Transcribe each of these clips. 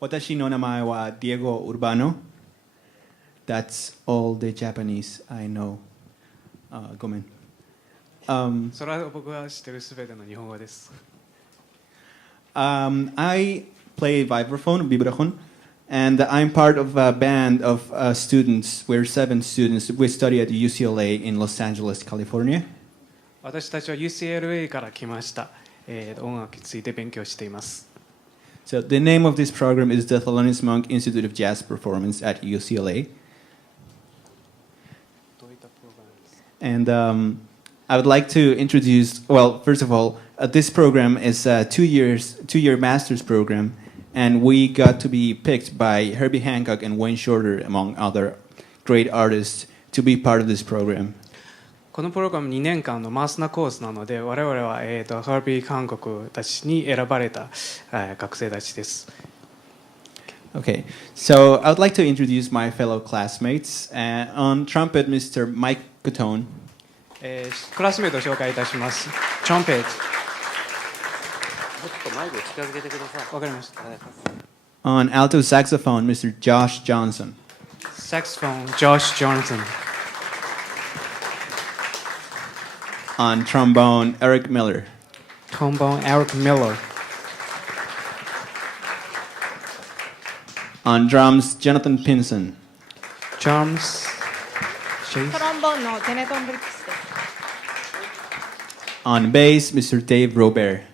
私の名前は Diego Urbano. That's all the Japanese I know. ごめん。それは僕が知ってるすべての日本語です。I play vibraphone, and I'm part of a band of students. We're 7 students. We study at UCLA in Los Angeles, California. 私たちは UCLA から来ました。音楽について勉強しています。So the name of this program is the Thelonious Monk Institute of Jazz Performance at UCLA. And I would like to introduce, well, first of all, this program is a two-year master's program, and we got to be picked by Herbie Hancock and Wayne Shorter, among other great artists, to be part of this program. このプログラム2年間のマースナコースなので、我々は、ハービー韓国たちに選ばれた、学生たちです。Okay, so I would like to introduce my fellow classmates. On trumpet, Mr. Mike Cotone. クラスメートを紹介いたします。Trumpet。もっとマイクを近づけてください。わかりました。On alto saxophone, Mr. Josh Johnson. Saxophone, Josh Johnson. On trombone, Eric Miller. Trombone, Eric Miller. On drums, Jonathan Pinson. Drums, トロンボーンのゼネトン・ブリックスです。On bass, Mr. Dave Robaire.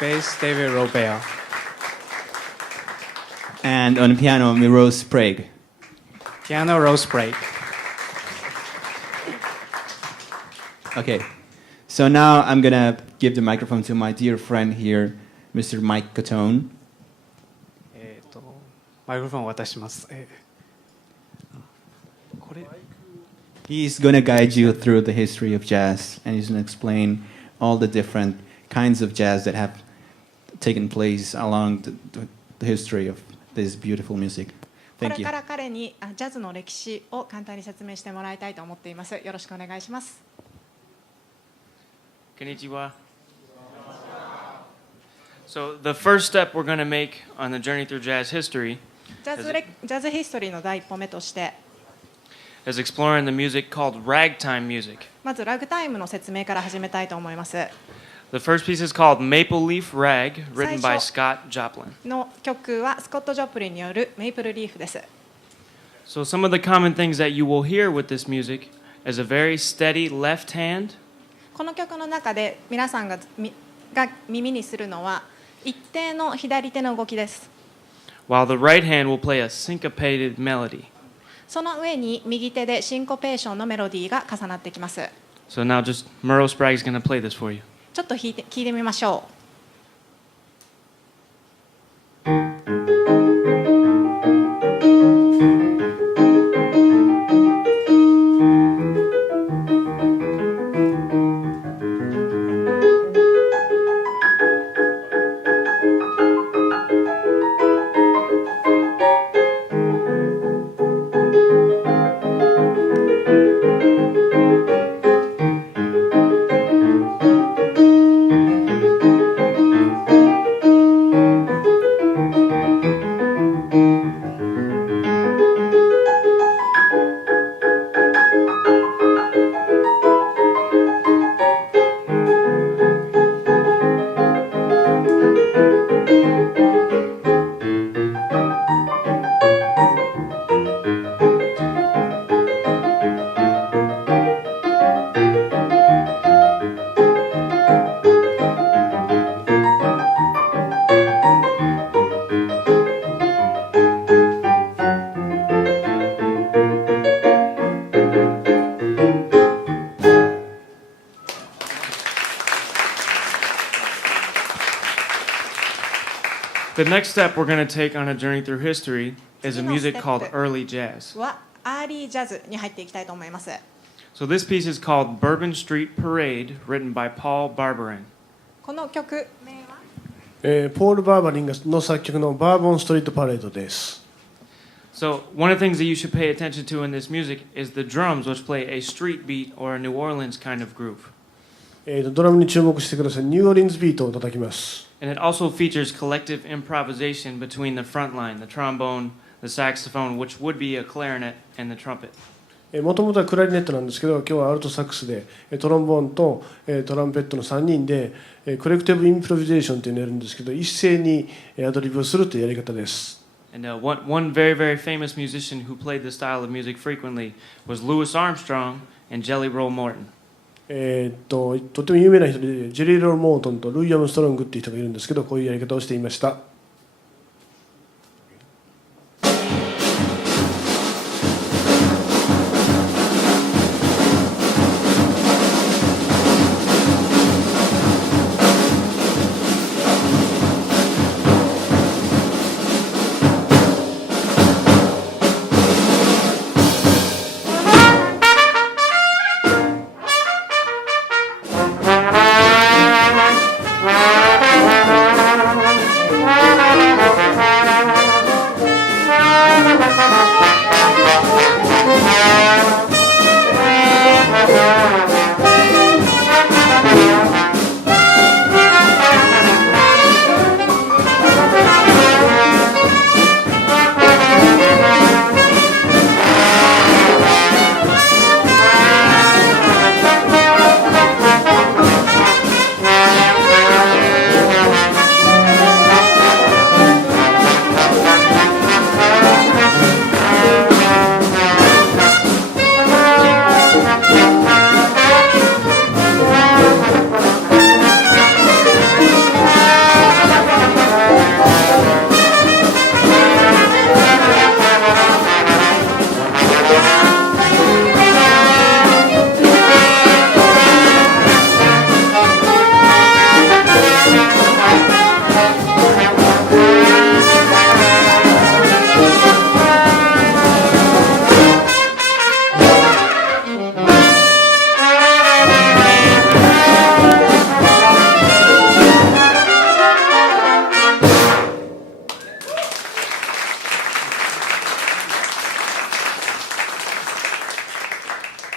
Bass, David Robaire. And on piano, Miro Sprague. Piano, Sprague. Okay, so now I'm gonna give the microphone to my dear friend here, Mr. Mike Cotone. マイクロフォンを渡します。これ He's gonna guide you through the history of jazz, and he's gonna explain all the different kinds of jazz that have taken place along the history of this beautiful music. こ Thank れ you. から彼にジャズの歴史を簡単に説明してもらいたいと思っています。よろしくお願いします。Konnichiwa. So the first step we're going to make on the journey through jazz history ジャズヒストリーの第一歩目として、is exploring the music called ragtime music. まずラグタイムの説明から始めたいと思います。 The first piece is called Maple Leaf Rag, written by Scott Joplin. の曲はスコット・ジョプリンによるメイプルリーフです。So some of the common things that you will hear with this music is a very steady left hand, この曲の中で皆さんが耳にするのは一定の左手の動きです。 while the right hand will play a syncopated melody. その上に右手でシンコペーションのメロディーが重なってきます。 So now just Miro Sprague is going to play this for you. ちょっと聞いてみましょう。The next step we're going to take on a journey through history is a music called early jazz. はアーリージャズに入っていきたいと思います。 So this piece is called Bourbon Street Parade, written by Paul Barbarin. この曲名はポール・バーバリンの作曲のバーボン・ストリート・パレードです。 So one of the things that you should pay attention to in this music is the drums, which play a street beat or a New Orleans kind of groove. ドラムに注目してください。ニューオーリンズビートを叩きます。And it also features collective improvisation between the front line, the trombone, the saxophone, which would be a clarinet, and the trumpet. もともとはクラリネットなんですけど、今日はアルトサックスでトロンボーンとトランペットの3人でコレクティブインプロビゼーションというのをやるんですけど、一斉にアドリブをするというやり方です。And one very, very famous musician who played this style of music frequently was Louis Armstrong and Jelly Roll Morton. とても有名な人でジェリー・ロール・モートンとルイ・アームストロングっていう人がいるんですけど、こういうやり方をしていました。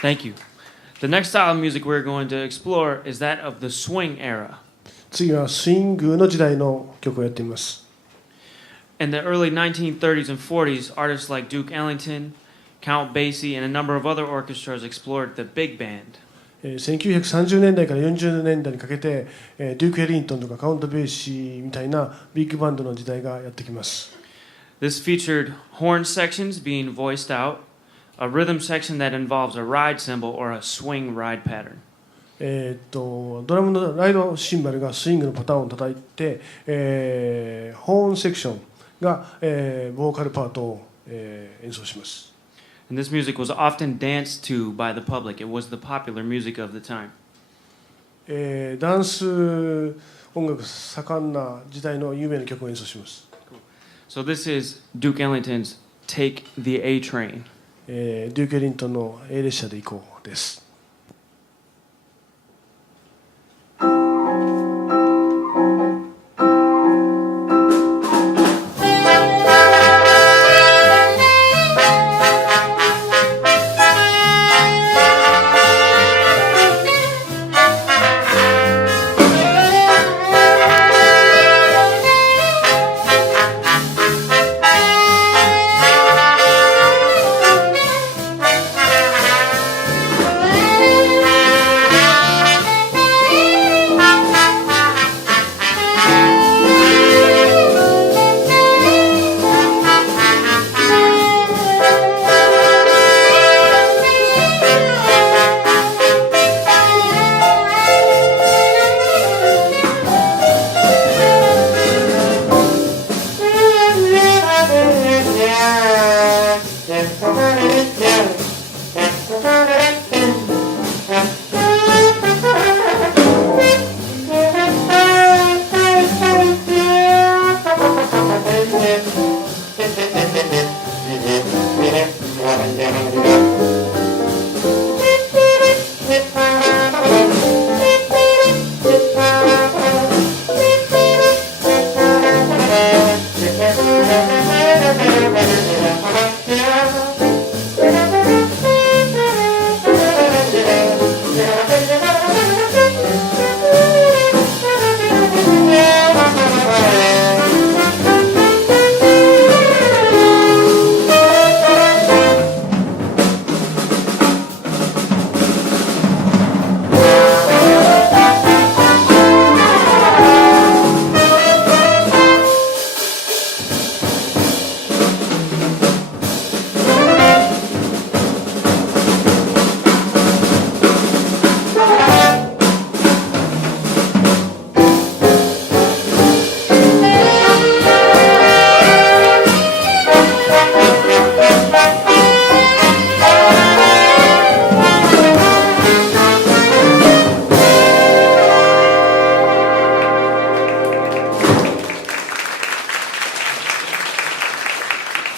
Thank you. The next style of music we're going to explore is that of the swing era. 次はスイングの時代の曲をやってみます。In the early 1930s and 40s, artists like Duke Ellington, Count Basie, and a number of other orchestras explored the big band. 1930年代から40年代にかけてデューク・エリントンとかカウント・ベーシーみたいなビッグバンドの時代がやってきます。This featured horn sections being voiced out, a rhythm section that involves a ride cymbal or a swing ride pattern. ドラムのライドシンバルがスイングのパターンを叩いて、ホーンセクションが、ボーカルパートを、演奏します。And this music was often danced to by the public. It was the popular music of the time. ダンス音楽盛んな時代の有名な曲を演奏します。So this is Duke Ellington's Take the A Train. デューク・エリントンの A 列車で行こうです。「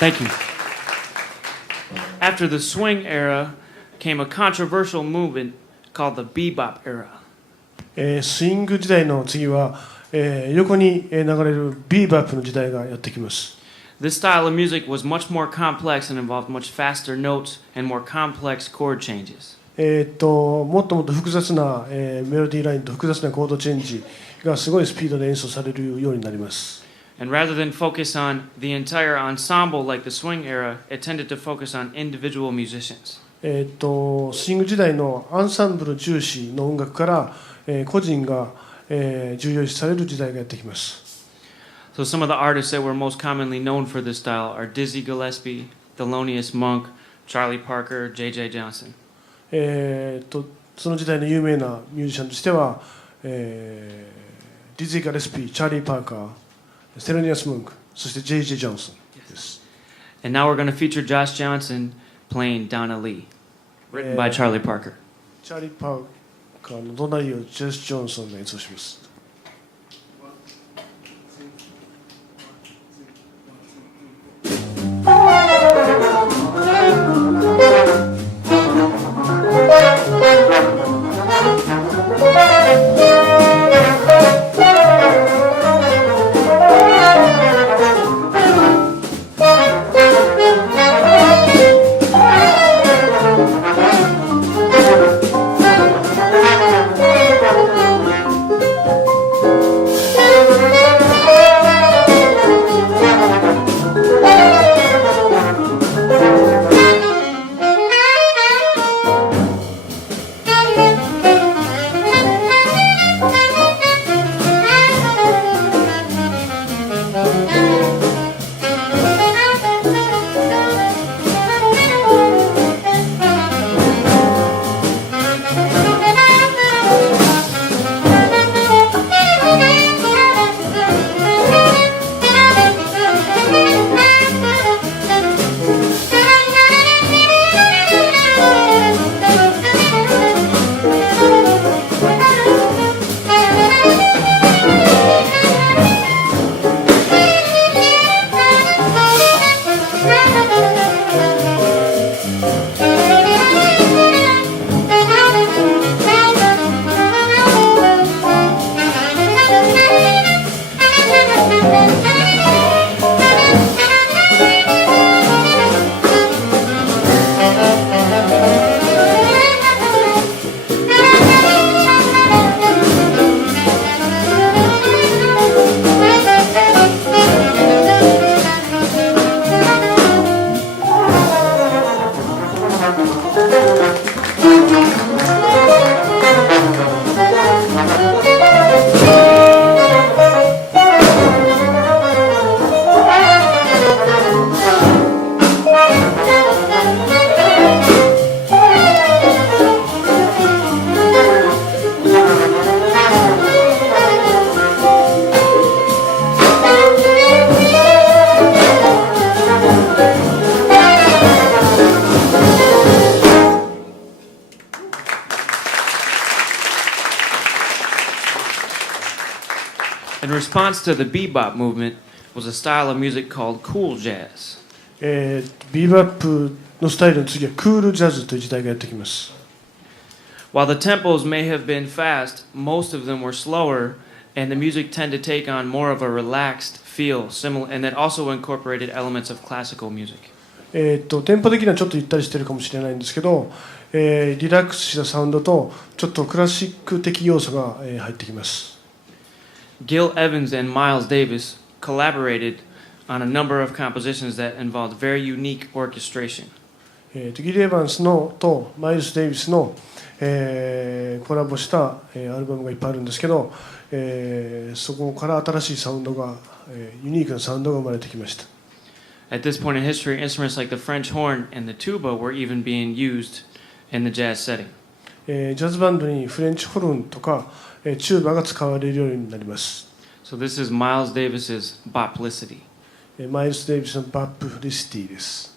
Thank you. After the swing era came a controversial movement called the bebop era. スイング時代の次は、横に流れるビーバップの時代がやってきます。This style of music was much more complex and involved much faster notes and more complex chord changes. もっともっと複雑な、メロディーラインと複雑なコードチェンジがすごいスピードで演奏されるようになります。And rather than focus on the entire ensemble like the swing era, it tended to focus on individual musicians. スイング時代のアンサンブル重視の音楽から、個人が、重要視される時代がやってきます。So some of the artists that were most commonly known for this style are Dizzy Gillespie, Thelonious Monk, Charlie Parker, J.J. Johnson. その時代の有名なミュージシャンとしては、ディズィー・ガレスピー、チャーリー・パーカー、セロニアス・ムンク、そして J.J. ジョンソンです。And now we're going to feature Josh Johnson playing Donna Lee, written by Charlie Parker. チャーリー・パーカーの隣をジェス・ジョンソンが演奏します。In response to the bebop movement was a style of music called cool jazz. ビーバップのスタイルの次はクールジャズという時代がやってきます。While the tempos may have been fast, most of them were slower, and the music tended to take on more of a relaxed feel, and that also incorporated elements of classical music. テンポ的にはちょっとゆったりしてるかもしれないんですけど、リラックスしたサウンドとちょっとクラシック的要素が、入ってきます。Gil Evans and Miles Davis collaborated on a number of compositions that involved very unique orchestration. ギル・エヴァンスのとマイルス・デイビスの、コラボした、アルバムがいっぱいあるんですけど、そこから新しいサウンドが、ユニークなサウンドが生まれてきました。At this point in history, instruments like the French horn and the tuba were even being used in the jazz setting. ジャズバンドにフレンチホルンとか、チューバが使われるようになります。So this is Miles Davis's Boplicity. マイルス・デイビスのバップフリシティです。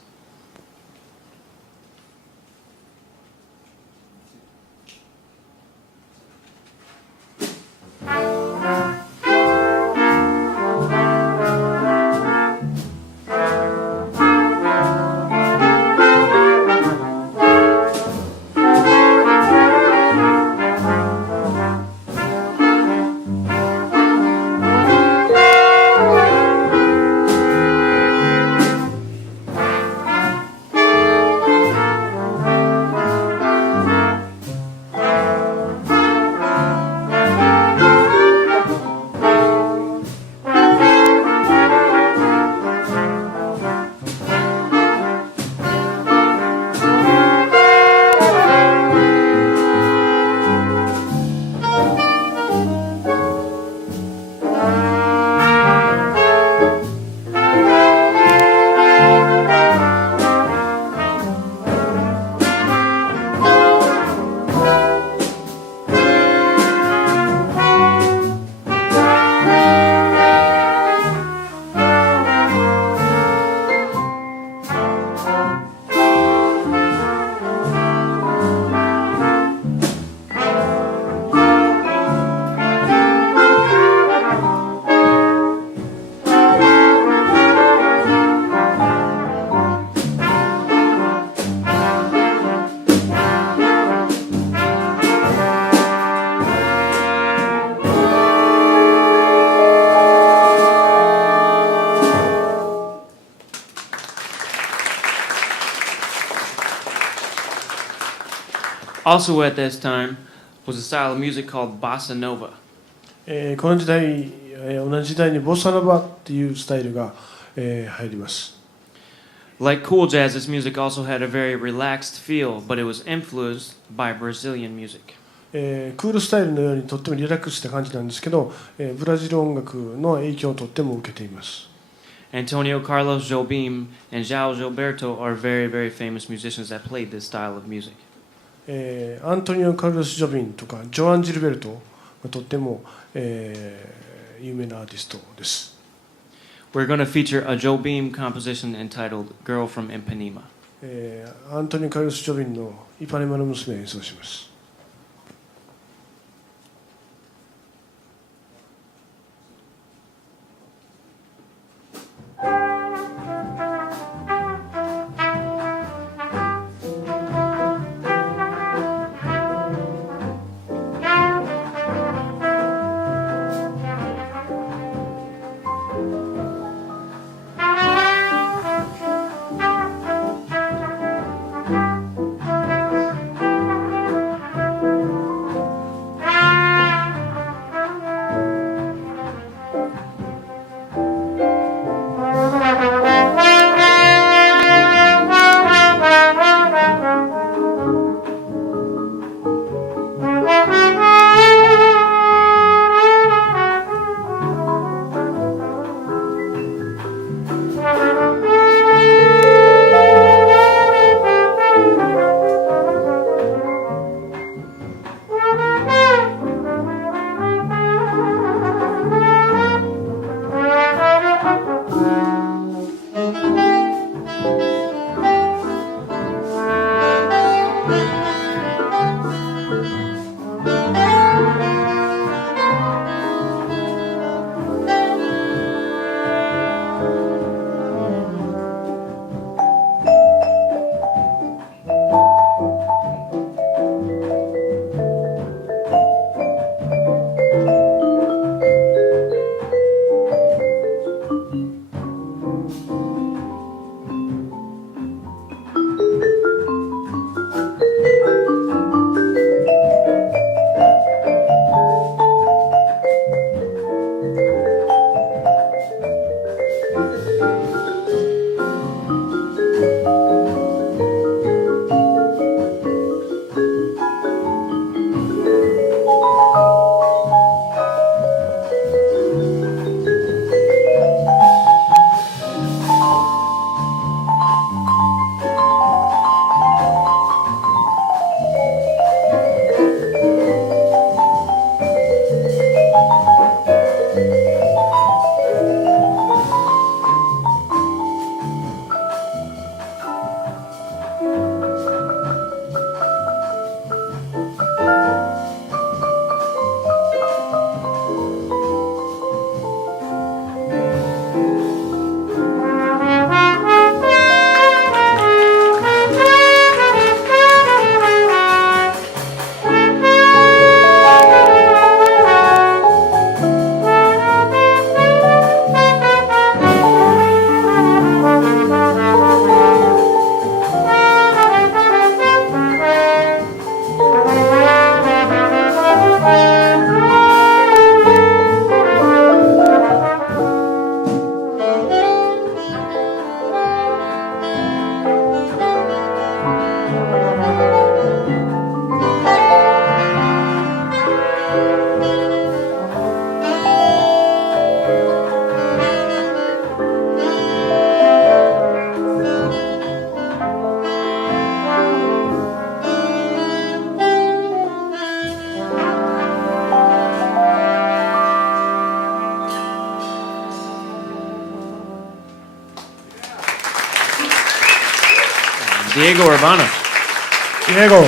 Also at this time was a style of music called bossa nova. この時代、同じ時代にボサノバっていうスタイルが、入ります。Like cool jazz, this music also had a very relaxed feel, but it was influenced by Brazilian music. クールスタイルのようにとってもリラックスした感じなんですけど、ブラジル音楽の影響をとっても受けています。Antonio Carlos Jobim and João Gilberto are very, very famous musicians that played this style of music. アントニオ・カルロス・ジョビンとかジョアン・ジルベルトがとっても、有名なアーティストです。We're going to feature a Jobim composition entitled Girl from Ipanema. アントニオ・カルロス・ジョビンのイパネマの娘を演奏します。Diego Urbano Diego.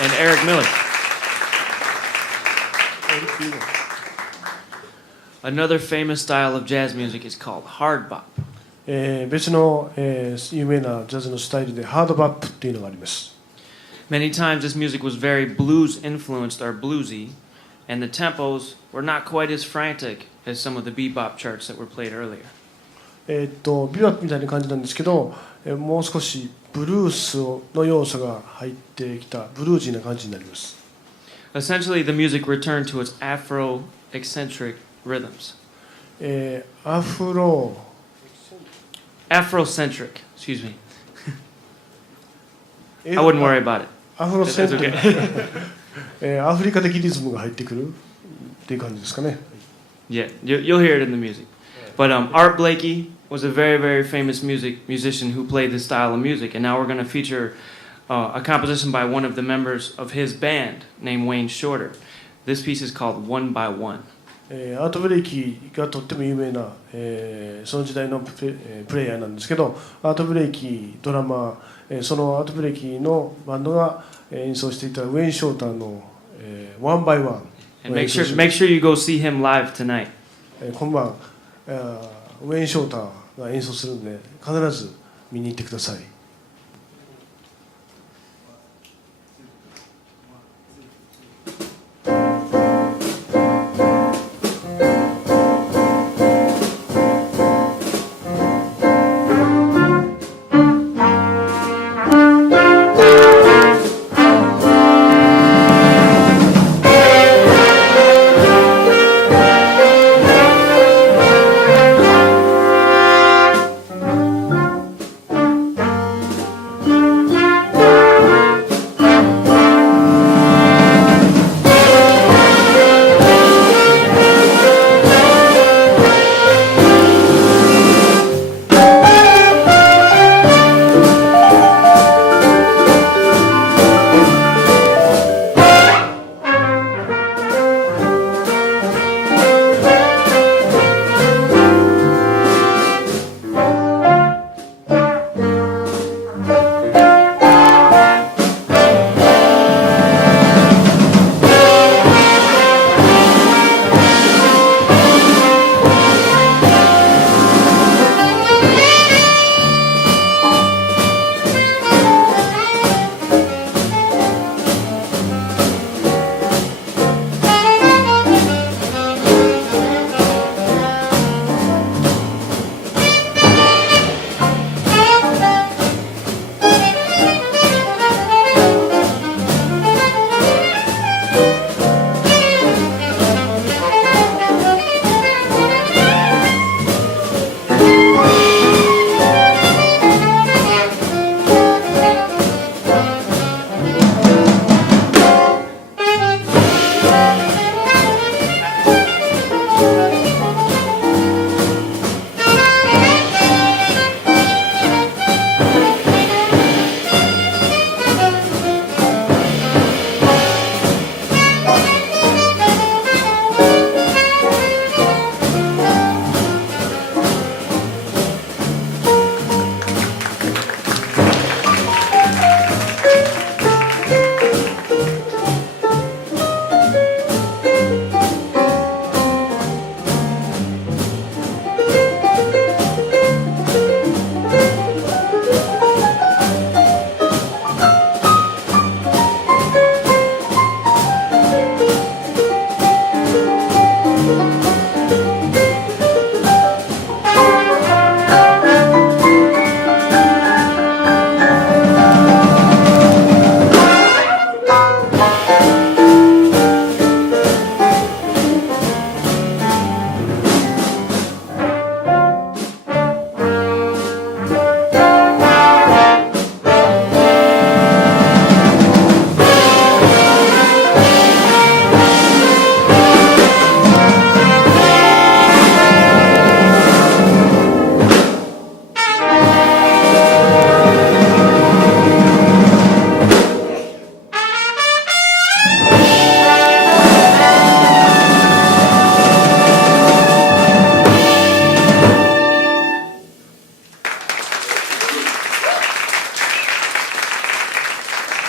and Eric Miller. Another famous style of jazz music is called hard bop. 別の、有名なジャズのスタイルでハードバップっていうのがあります。Many times this music was very blues influenced or bluesy, and the tempos were not quite as frantic as some of the bebop charts that were played earlier. ビバップみたいな感じなんですけど、もう少しブルースの要素が入ってきたブルージーな感じになります。Essentially, the music returned to its Afro-eccentric rhythms. アフロ Afrocentric, excuse me. I wouldn't worry about it. アフロセント It's アフリカ的リズムが入ってくるっていう感じですかね。Yeah, you'll hear it in the music. But Art Blakey was a very, very famous musician who played this style of music. And now we're going to feature a composition by one of the members of his band named Wayne Shorter. This piece is called One by One. アートブレイキーがとっても有名な、その時代のプレイヤーなんですけど、アートブレイキードラマー、そのアートブレイキーのバンドが演奏していたウェイン・ショーターの、One by One。 And make sure you go see him live tonight. 今晩ウェイン・ショーターが演奏するんで必ず見に行ってください。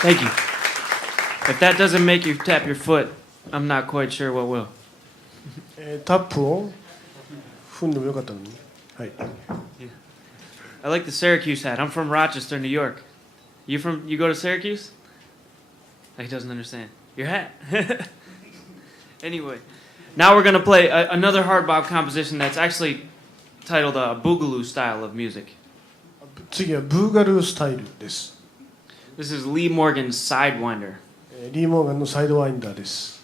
Thank you. If that doesn't make you tap your foot, I'm not quite sure what will. タップを踏んでもよかったのに。はい。I like the Syracuse hat. I'm from Rochester, New York. You go to Syracuse? He doesn't understand. Your hat. Anyway, now we're going to play another hard bop composition that's actually titled a Boogaloo style of music. 次はブーガルースタイルです。 This is Lee Morgan's Sidewinder. リー・モーガンのサイドワインダーです。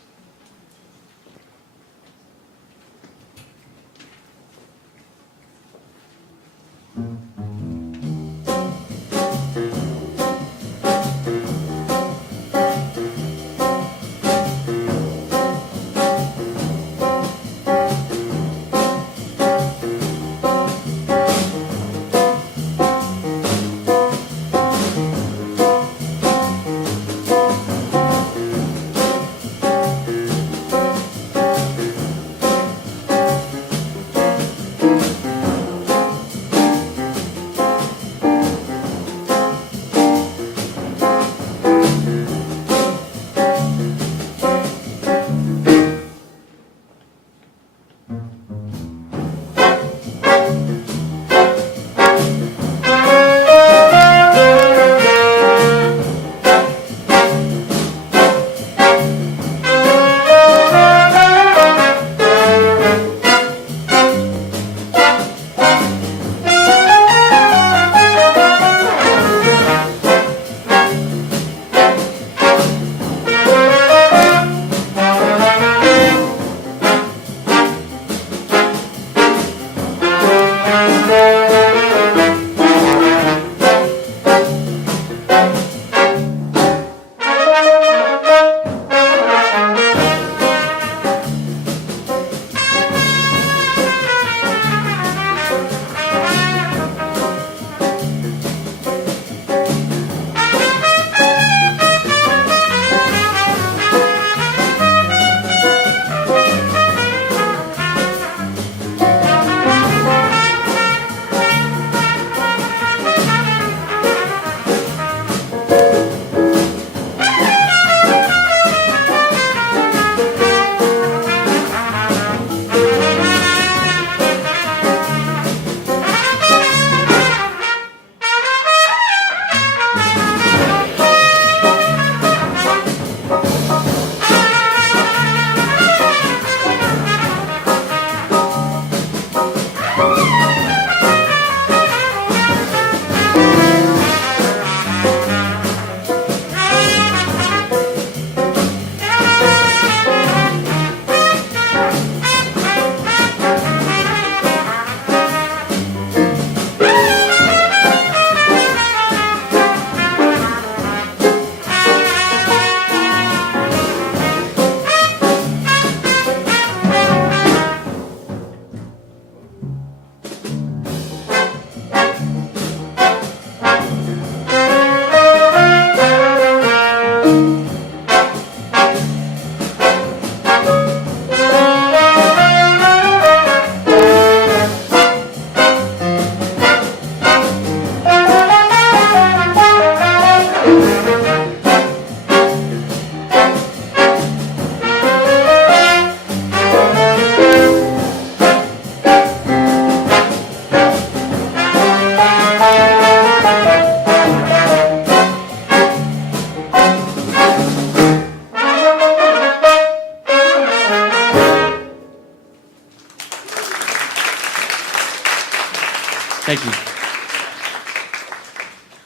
Thank you.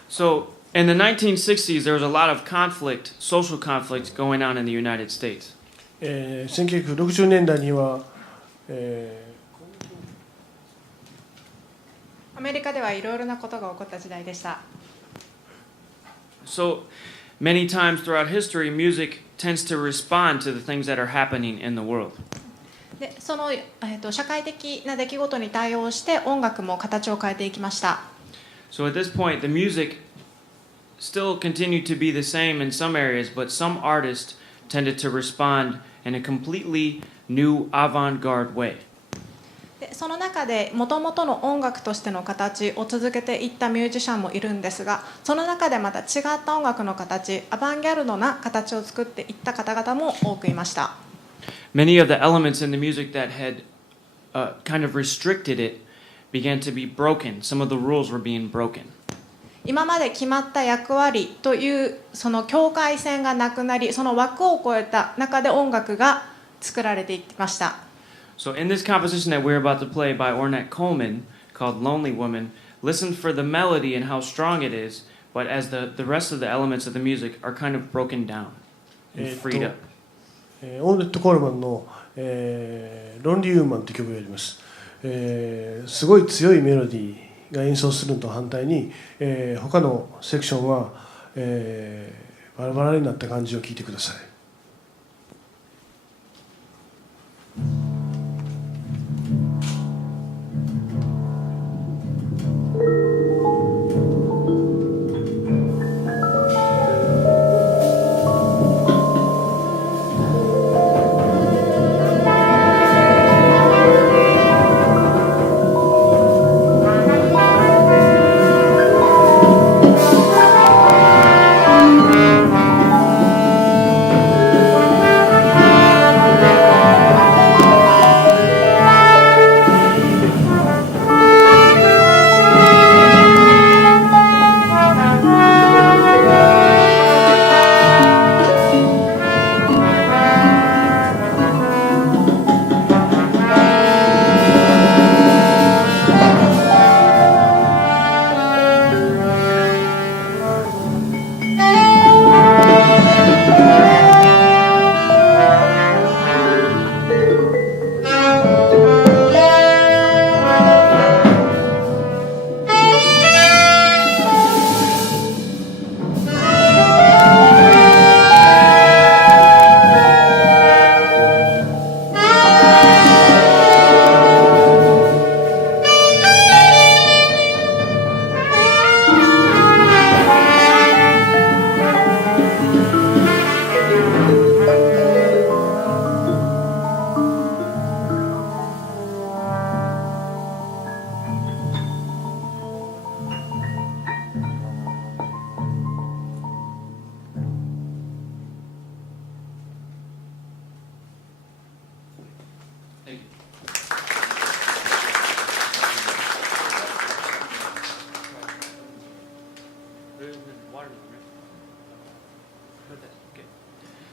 So, in the 1960s, there was a lot of conflict, social conflict going on in the United States. 1960年代には、アメリカではいろいろなことが起こった時代でした。So, many times throughout history, music tends to respond to the things that are happening in the world. でその、社会的な出来事に対応して音楽も形を変えていきました。So at this point, the music still continued to be the same in some areas, but some artists tended to respond in a completely new avant-garde way. でその中で元々の音楽としての形を続けていったミュージシャンもいるんですが、その中でまた違った音楽の形、アバンギャルドな形を作っていった方々も多くいました。Many of the elements in the music that had kind of restricted it began to be broken. Some of the rules were being broken. 今まで決まった役割というその境界線がなくなり、その枠を超えた中で音楽が作られていきました。So in this composition that we're about to play by Ornette Coleman called Lonely Woman, listen for the melody and how strong it is, but as the rest of the elements of the music are kind of broken down and freed up. オーネット・コールマンのロンリー・ウーマンという曲があります。すごい強いメロディーが演奏するのと反対に、他のセクションは、バラバラになった感じを聞いてください。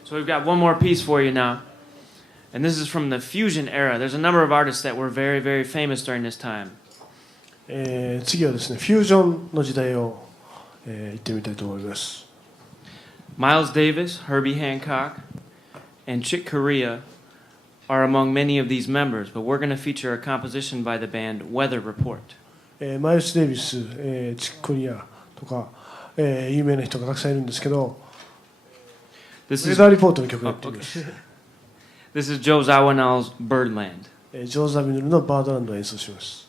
So we've got one more piece for you now. And this is from the fusion era. There's a number of artists that were very, very famous during this time. 次はですね、フュージョンの時代を、行ってみたいと思います。Miles Davis, Herbie Hancock, and Chick Corea are among many of these members, but we're going to feature a composition by the band Weather Report. マイルス・デイビス、チック・コリアとか、有名な人がたくさんいるんですけど、ウェザーリポートの曲をやってみます。This is Joe Zawinul's Birdland. ジョー・ザビヌルのバードランドを演奏します。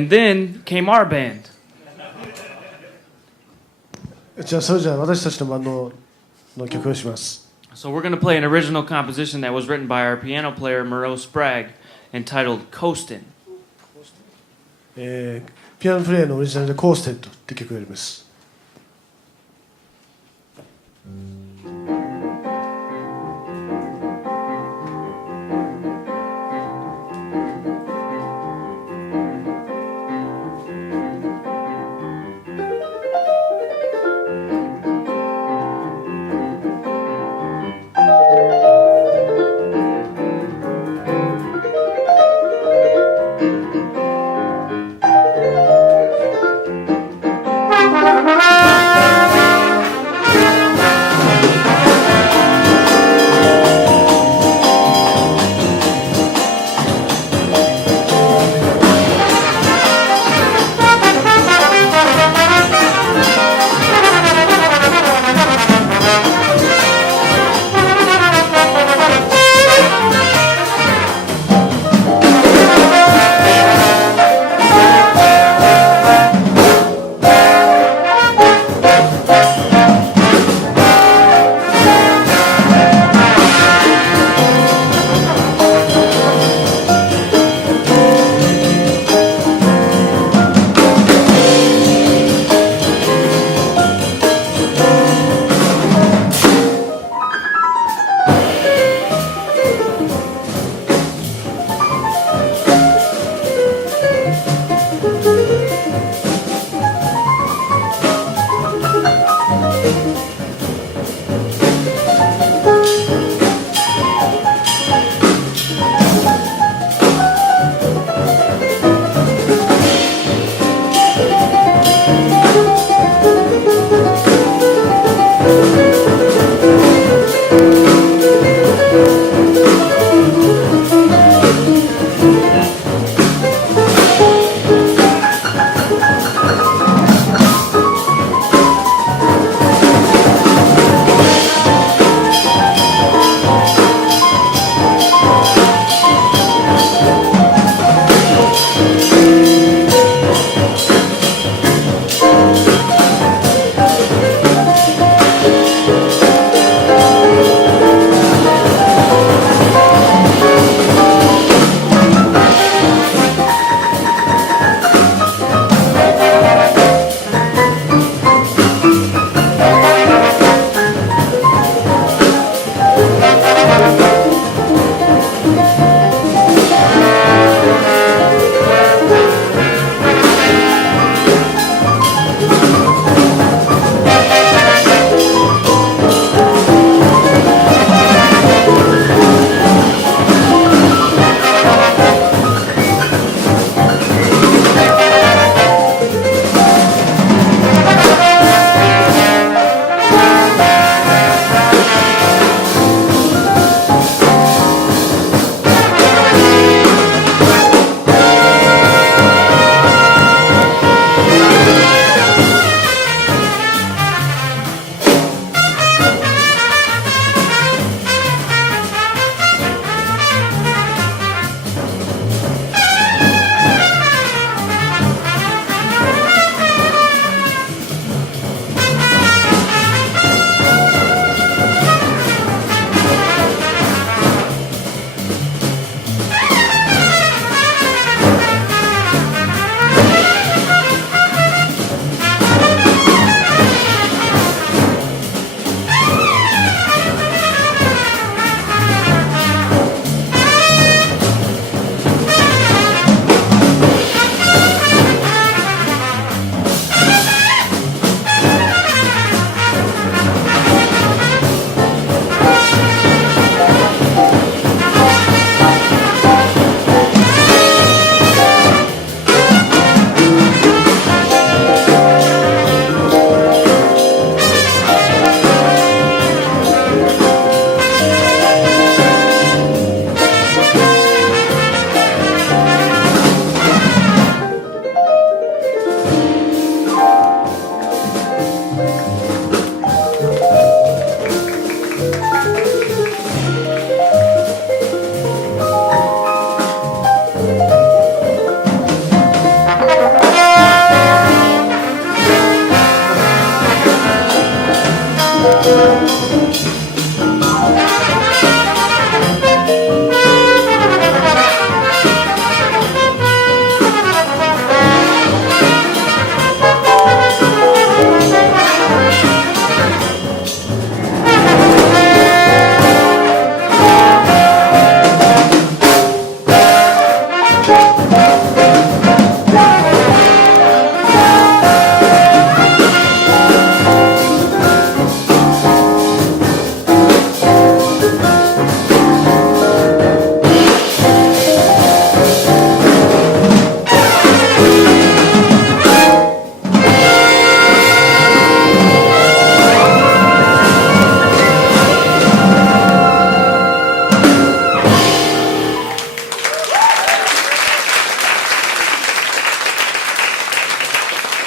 And then came our band. じゃあそれじゃあ私たちのバンドの曲をします。 So we're going to play an original composition that was written by our piano player Miro Sprague, entitled Coastin'. ピアノプレイヤーのオリジナルでコーステッドって曲をやります。Thank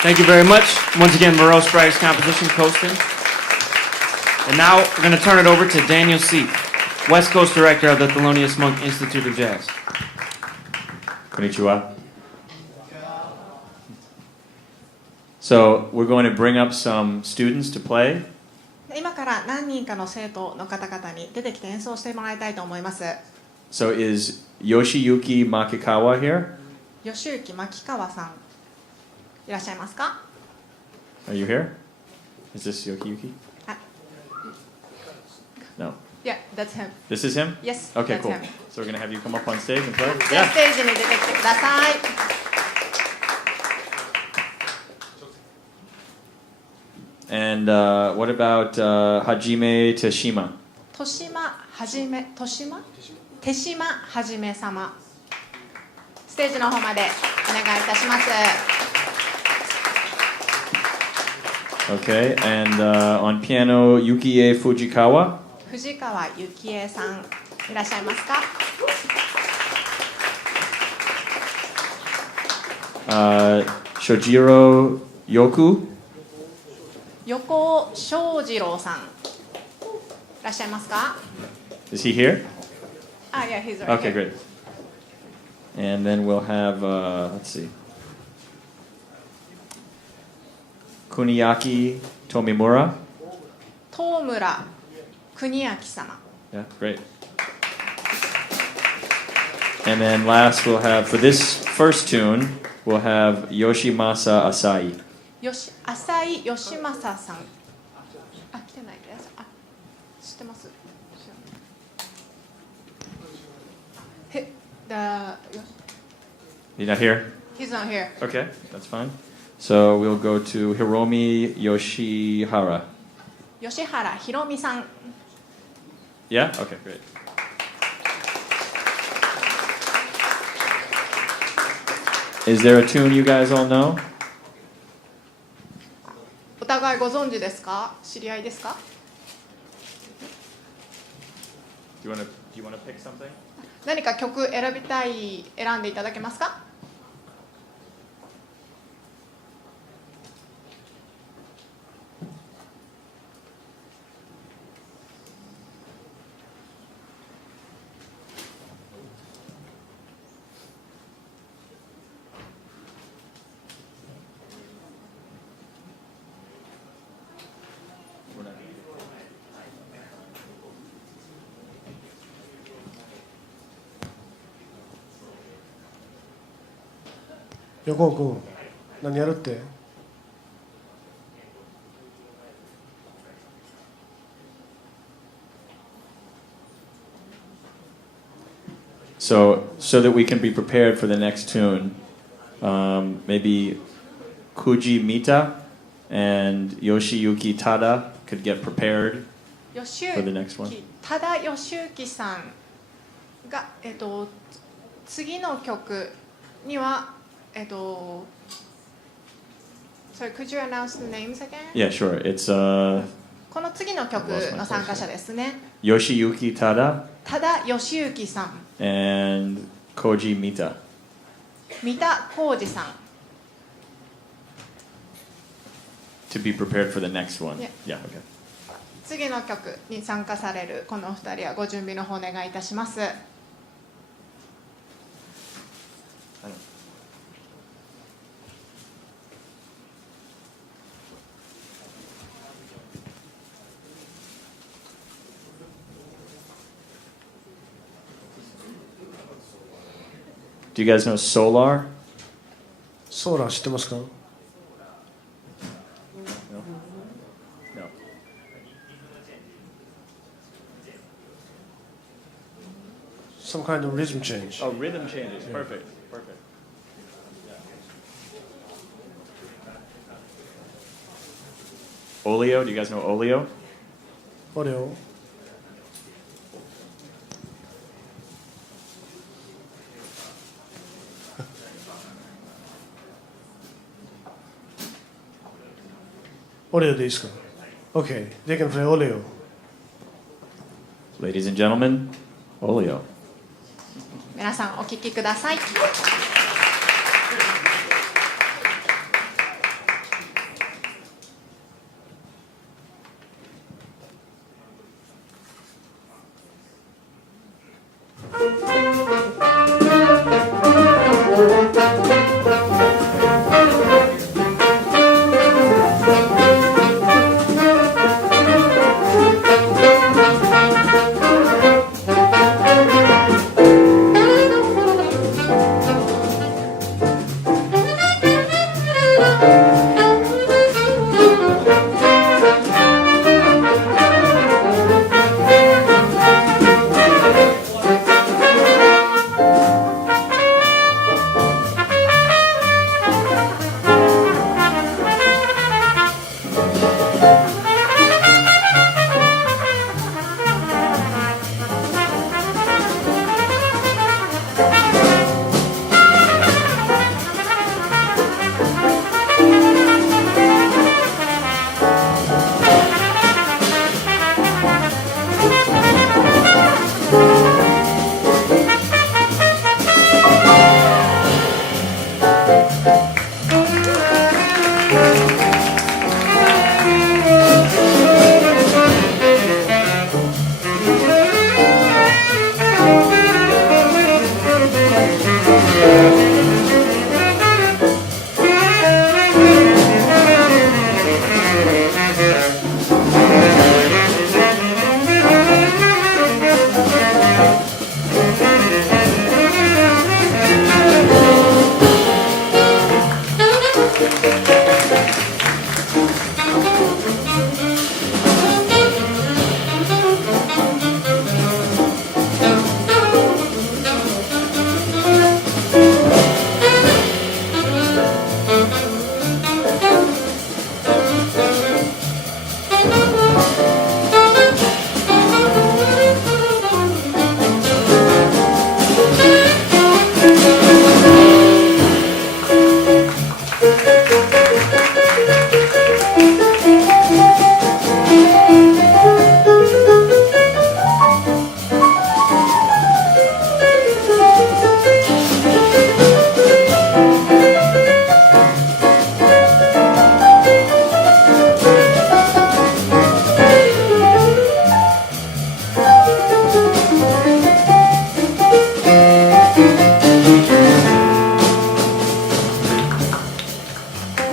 Thank you very much. Once again, Miro Sprague's composition, Coastin'. And now we're going to turn it over to Daniel Seep, West Coast Director of the Thelonious Monk Institute of Jazz. Konnichiwa. So we're going to bring up some students to play. 今から何人かの生徒の方々に出てきて演奏してもらいたいと思います。 So is Yoshiyuki Makikawa here? 吉行牧川さんいらっしゃいますか？ Are you here? Is this Yoshiyuki? No. Yeah, that's him. This is him? Yes, Okay, that's cool. him. So we're going to have you come up on stage and play? じゃあステージに出てきてください。 And what about Hajime Teshima? 豊島はじめ豊島手島はじめ様ステージの方までお願いいたします。 Okay, and on piano, Yukie Fujikawa. 藤川幸恵さんいらっしゃいますか？ Shojiro Yoku. 横尾翔二郎さんいらっしゃいますか？ Is he here? Yeah, he's right Okay, here. great. And then we'll have, let's see, Kuniaki Tomimura. 東村邦明様 Yeah, great. And then last we'll have, for this first tune, we'll have Yoshimasa Asai. 浅井義正さん来てないです。知ってます？You're not here? He's not here. Okay, that's fine. So we'll go to Hiromi Yoshihara. 吉原ひろみさん Yeah? Okay, great. Is there a tune you guys all know? お互いご存知ですか？知り合いですか？ Do you want to pick something? 何か曲選んでいただけますか？横尾君何やるって？ So that we can be prepared for the next tune, maybe Kuji Mita and Yoshiyuki Tada could get prepared for the next one. 多田義行さんが、次の曲にはSorry, could you announce the names again? Yeah, sure. It's この次の曲の参加者ですね。 Yoshiyuki Tada 多田義行さん、 and Koji Mita. 三田浩二さん。 To be prepared for the next one. Yeah. Yeah, okay. 次の曲に参加されるこのお二人はご準備の方お願いいたします。 Do you guys know Solar? ソーラー知ってますか？ No. Some kind of rhythm change. Oh, rhythm changes. Perfect. Perfect. Olio. Do you guys know Olio? これをオレオでいいですか？ OK, they can play オレオ。 Ladies and gentlemen, Olio. 皆さんお聴きください。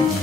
Thank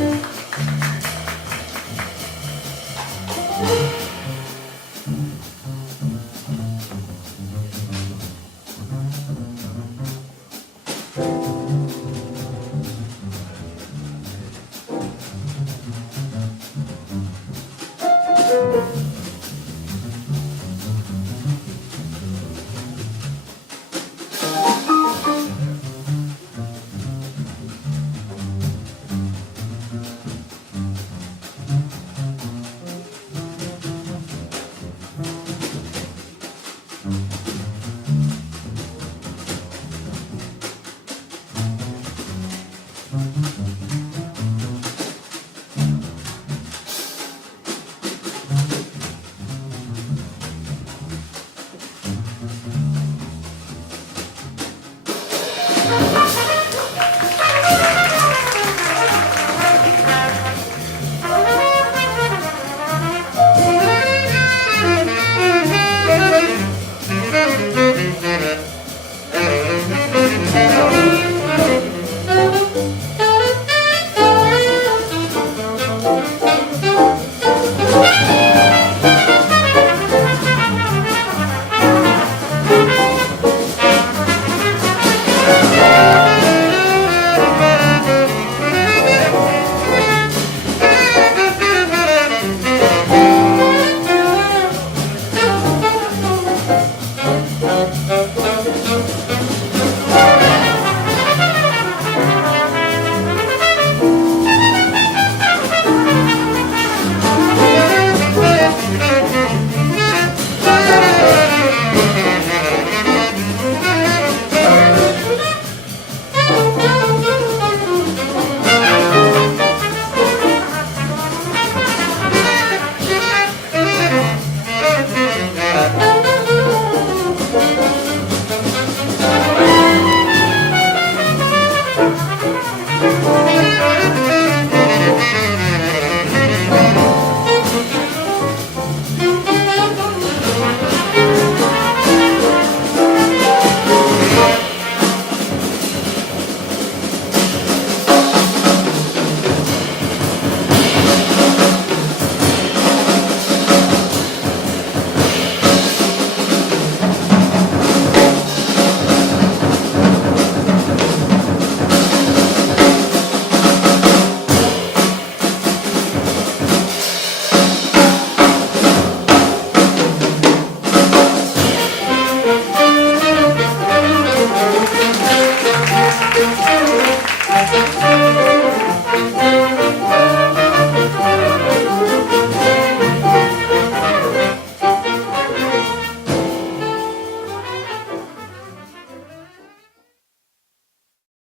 you.